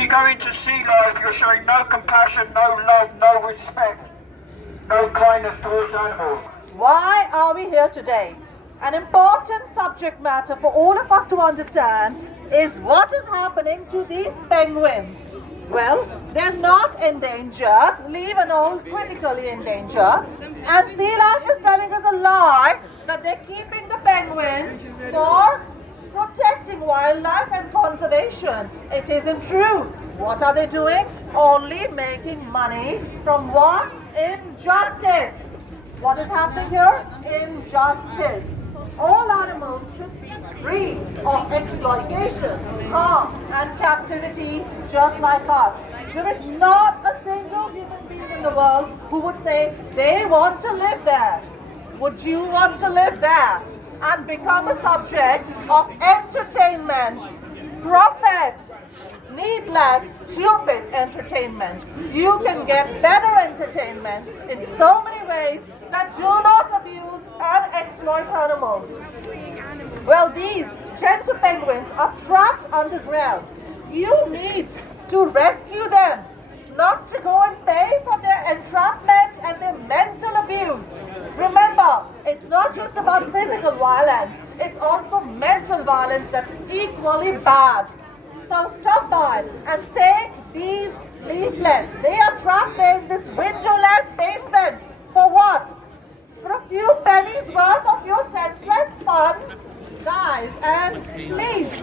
you go into sea life, you're showing no compassion, no love, no respect, no kindness towards animals. Why are we here today? An important subject matter for all of us to understand is what is happening to these penguins. Well, they're not endangered, even all critically endangered. And Sealife is telling us a lie that they're keeping the penguins for protecting wildlife and conservation. It isn't true. What are they doing? Only making money from what? Injustice. What is happening here? Injustice. All animals should be free of exploitation, harm, and captivity just like us. There is not a single human being in the world who would say they want to live there. Would you want to live there and become a subject of entertainment, profit, needless, stupid entertainment? You can get better entertainment in so many ways that do not abuse and exploit animals. Well, these Gentoo penguins are trapped underground. You need to rescue them, not to go and pay for their entrapment and their mental abuse. Remember, it's not just about physical violence, it's also mental violence that's equally bad. So stop by and take these leaflets. They are trapped in this windowless basement. For what? For a few pennies worth of your senseless fun? Guys, and please,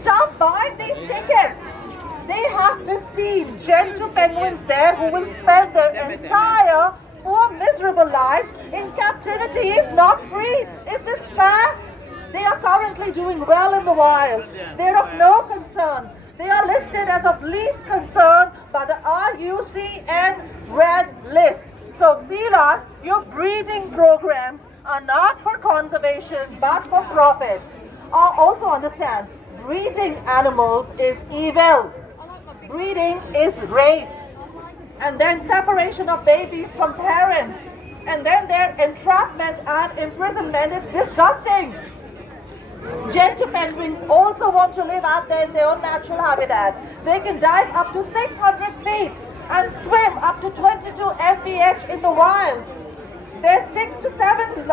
stop buying these tickets. They have 15 Gentoo penguins there who will spend their entire poor miserable lives in captivity if not freed. Is this fair? They are currently doing well in the wild. They are of no concern. They are listed as of least concern by the IUCN Red List. So Sealife, your breeding programs are not for conservation but for profit. Also understand, breeding animals is evil. Breeding is rape. And then separation of babies from parents. And then their entrapment and imprisonment. It's disgusting. Gentoo penguins also want to live out there in their own natural habitat. They can dive up to 600 feet and swim up to 22 mph in the wild. Their 6 to 7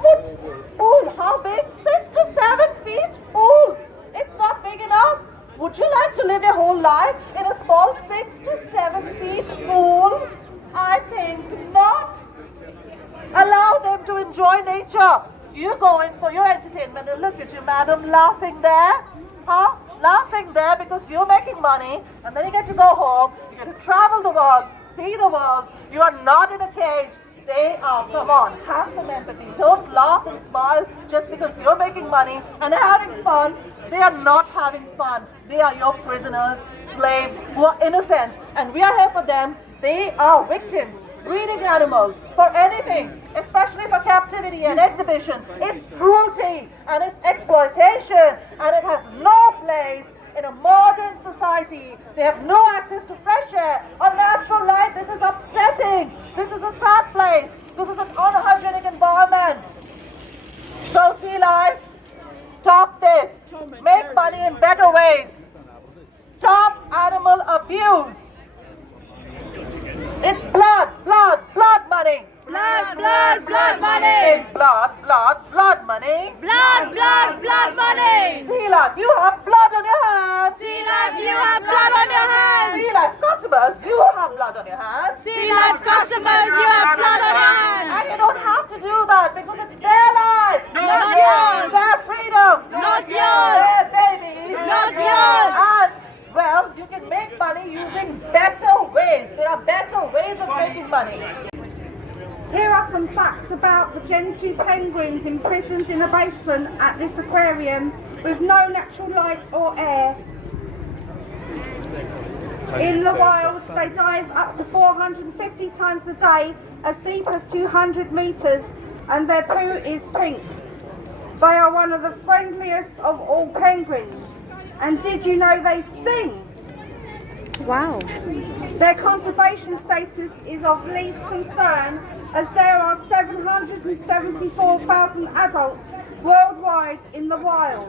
foot pool. How big? 6 to 7 feet pool. It's not big enough. Would you like to live your whole life in a small 6 to 7 feet pool? I think not. Allow them to enjoy nature. You go in for your entertainment and look at you, madam, laughing there. Huh? Laughing there because you're making money and then you get to go home, you get to travel the world, see the world. You are not in a cage. They are. Come on, have some empathy. Don't laugh and smile just because you're making money and having fun. They are not having fun. They are your prisoners, slaves who are innocent, and we are here for them. They are victims. Breeding animals for anything, especially for captivity and exhibition, is cruelty and it's exploitation, and it has no place in a modern society. They have no access to fresh air or natural light. This is upsetting. This is a sad place. This is an unhygienic environment. So Sealife, stop this. Make money in better ways. Stop animal abuse. It's blood money. Blood money. It's blood money. Blood money. Sealife, you have blood on your hands. Sealife, you have blood on your hands. Sealife customers, you have blood on your hands. Sealife customers, you have blood on your hands. And you don't have to do that because it's their life. Not yours. Their freedom. Not yours. Their baby. Not yours. And, well, you can make money using better ways. There are better ways of making money. Here are some facts about the Gentoo penguins imprisoned in a basement at this aquarium with no natural light or air. In the wild, they dive up to 450 times a day, as deep as 200 meters, and their poo is pink. They are one of the friendliest of all penguins. And did you know they sing? Wow. Their conservation status is of least concern, as there are 774,000 adults worldwide in the wild.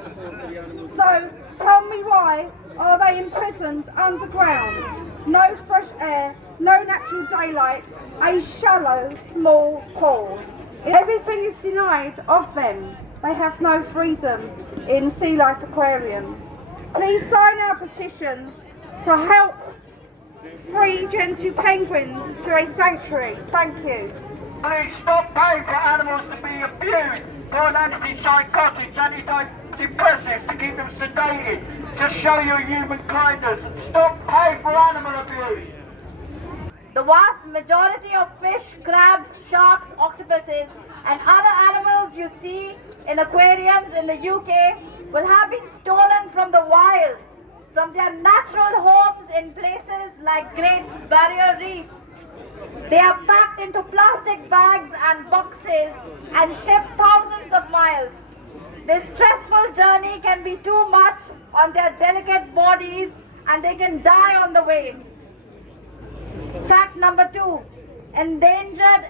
So tell me why are they imprisoned underground. No fresh air, no natural daylight, a shallow, small pool. Everything is denied of them. They have no freedom in Sealife Aquarium. Please sign our petitions to help free Gentoo penguins to a sanctuary. Thank you. Please stop paying for animals to be abused for antipsychotics, antidepressives to keep them sedated. Just show your human kindness and stop paying for animal abuse. The vast majority of fish, crabs, sharks, octopuses and other animals you see in aquariums in the UK will have been stolen from the wild, from their natural homes in places like Great Barrier Reef. They are packed into plastic bags and boxes and shipped thousands of miles. This stressful journey can be too much on their delicate bodies and they can die on the way. Fact number 2, endangered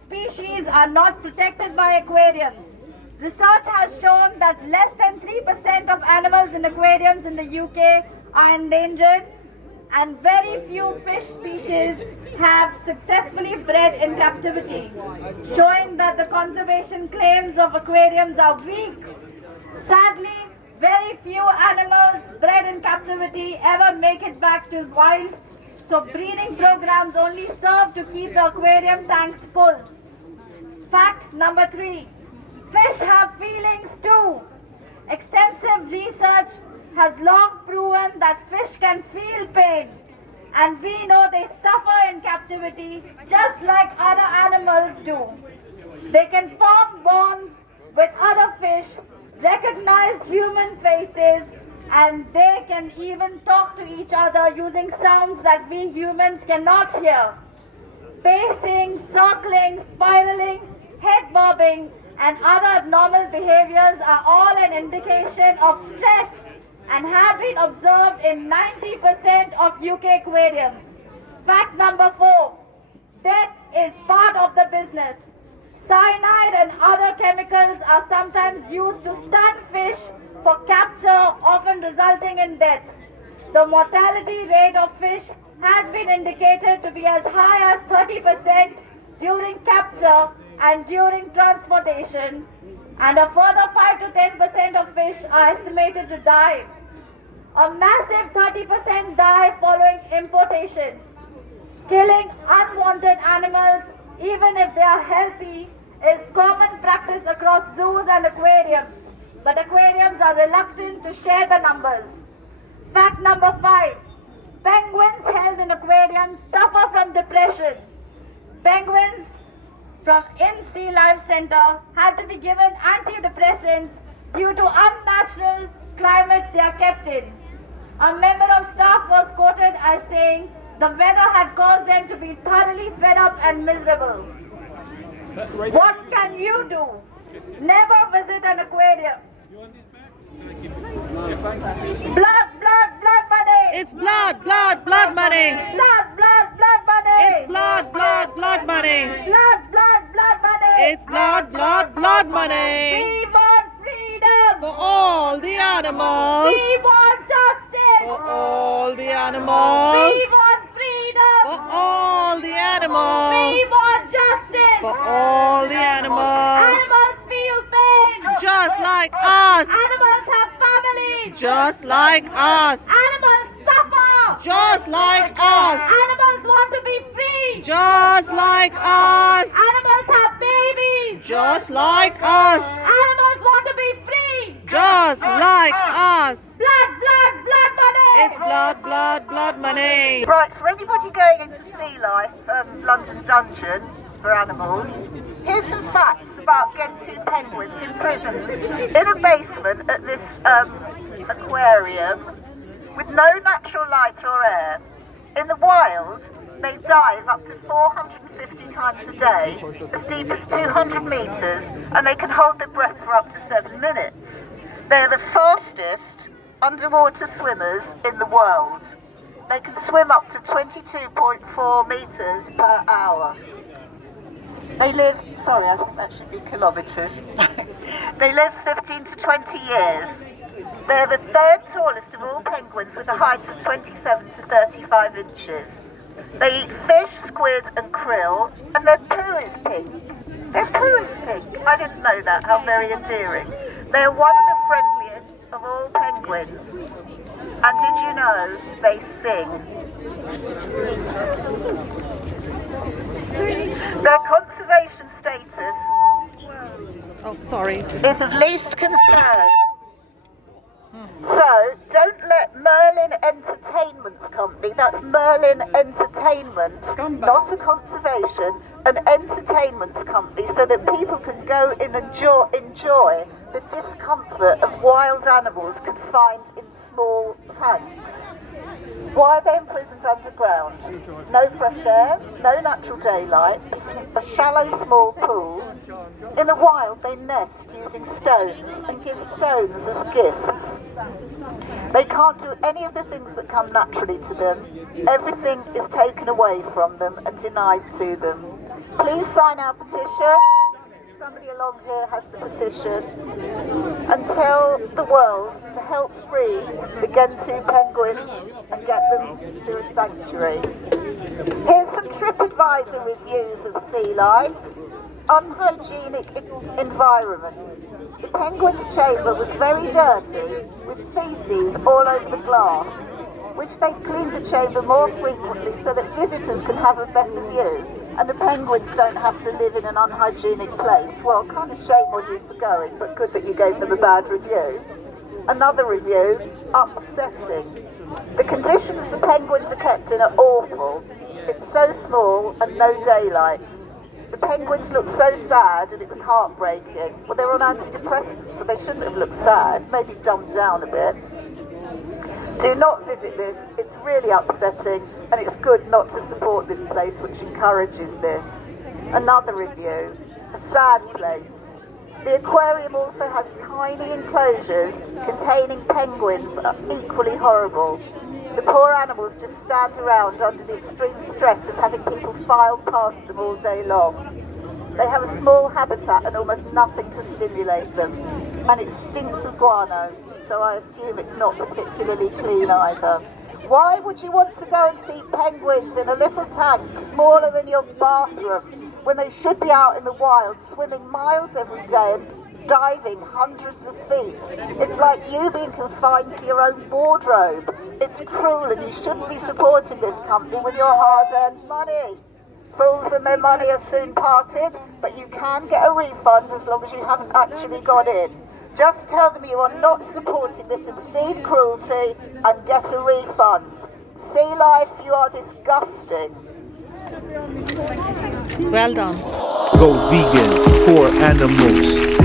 species are not protected by aquariums. Research has shown that less than 3% of animals in aquariums in the UK are endangered, and very few fish species have successfully bred in captivity, showing that the conservation claims of aquariums are weak. Sadly, very few animals bred in captivity ever make it back to wild, so breeding programs only serve to keep the aquarium tanks full. Fact number 3, fish have feelings too. Extensive research has long proven that fish can feel pain, and we know they suffer in captivity just like other animals do. They can form bonds with other fish, recognize human faces, and they can even talk to each other using sounds that we humans cannot hear. Pacing, circling, spiraling, head bobbing, and other abnormal behaviors are all an indication of stress and have been observed in 90% of UK aquariums. Fact number 4, death is part of the business. Cyanide and other chemicals are sometimes used to stun fish for capture, often resulting in death. The mortality rate of fish has been indicated to be as high as 30% during capture and during transportation, and a further 5 to 10% of fish are estimated to die. A massive 30% die following importation. Killing unwanted animals, even if they are healthy, is common practice across zoos and aquariums, but aquariums are reluctant to share the numbers. Fact number 5, penguins held in aquariums suffer from depression. Penguins from Sealife Center had to be given antidepressants due to unnatural climate they are kept in. A member of staff was quoted as saying the weather had caused them to be thoroughly fed up and miserable. What can you do? Never visit an aquarium. Blood, blood, blood money. It's blood, blood, blood money. Blood, blood, blood money. It's blood, blood, blood money. Blood, blood, blood money. It's blood, blood, blood money. We want freedom. For all the animals. We want justice. For all the animals. We want freedom. For all the animals. We want justice. For all the animals. Animals feel pain. Just like us. Animals have families. Just like us. Animals suffer. Just like us. Animals want to be free. Just like us. Animals have babies. Just like us. Animals want to be free. Just like us. Blood, blood, blood money. It's blood, blood, blood money. Right, for anybody going into Sealife, London Dungeon for animals, here's some facts about Gentoo penguins imprisoned in a basement at this aquarium with no natural light or air. In the wild, they dive up to 450 times a day, as deep as 200 metres, and they can hold their breath for up to 7 minutes. They're the fastest underwater swimmers in the world. They can swim up to 22.4 metres per hour. They live, I think that should be kilometres. They live 15 to 20 years. They're the third tallest of all penguins with a height of 27 to 35 inches. They eat fish, squid and krill, and their poo is pink. Their poo is pink. I didn't know that. How very endearing. They are one of the friendliest of all penguins. And did you know they sing? Their conservation status is of least concern. So, don't let Merlin Entertainment's company, that's Merlin Entertainment, not a conservation, an entertainment company, so that people can go and enjoy the discomfort of wild animals confined in small tanks. Why are they imprisoned underground? No fresh air, no natural daylight, a shallow small pool. In the wild they nest using stones and give stones as gifts. They can't do any of the things that come naturally to them. Everything is taken away from them and denied to them. Please sign our petition. Somebody along here has the petition, and tell the world to help free the Gentoo penguins and get them to a sanctuary. Here's some TripAdvisor reviews of Sealife. Unhygienic environment. The penguin's chamber was very dirty, with faeces all over the glass, which they cleaned the chamber more frequently so that visitors can have a better view. And the penguins don't have to live in an unhygienic place. Well, kind of shame on you for going, but good that you gave them a bad review. Another review, upsetting. The conditions the penguins are kept in are awful. It's so small and no daylight. The penguins look so sad and it was heartbreaking. Well, they're on antidepressants, so they shouldn't have looked sad. Maybe dumbed down a bit. Do not visit this, it's really upsetting, and it's good not to support this place which encourages this. Another review, a sad place. The aquarium also has tiny enclosures containing penguins equally horrible. The poor animals just stand around under the extreme stress of having people file past them all day long. They have a small habitat and almost nothing to stimulate them, and it stinks of guano. So I assume it's not particularly clean either. Why would you want to go and see penguins in a little tank smaller than your bathroom when they should be out in the wild swimming miles every day and diving hundreds of feet? It's like you being confined to your own wardrobe. It's cruel and you shouldn't be supporting this company with your hard-earned money. Fools and their money are soon parted, but you can get a refund as long as you haven't actually got in. Just tell them you are not supporting this obscene cruelty and get a refund. Sealife, you are disgusting. Well done. Go vegan for animals.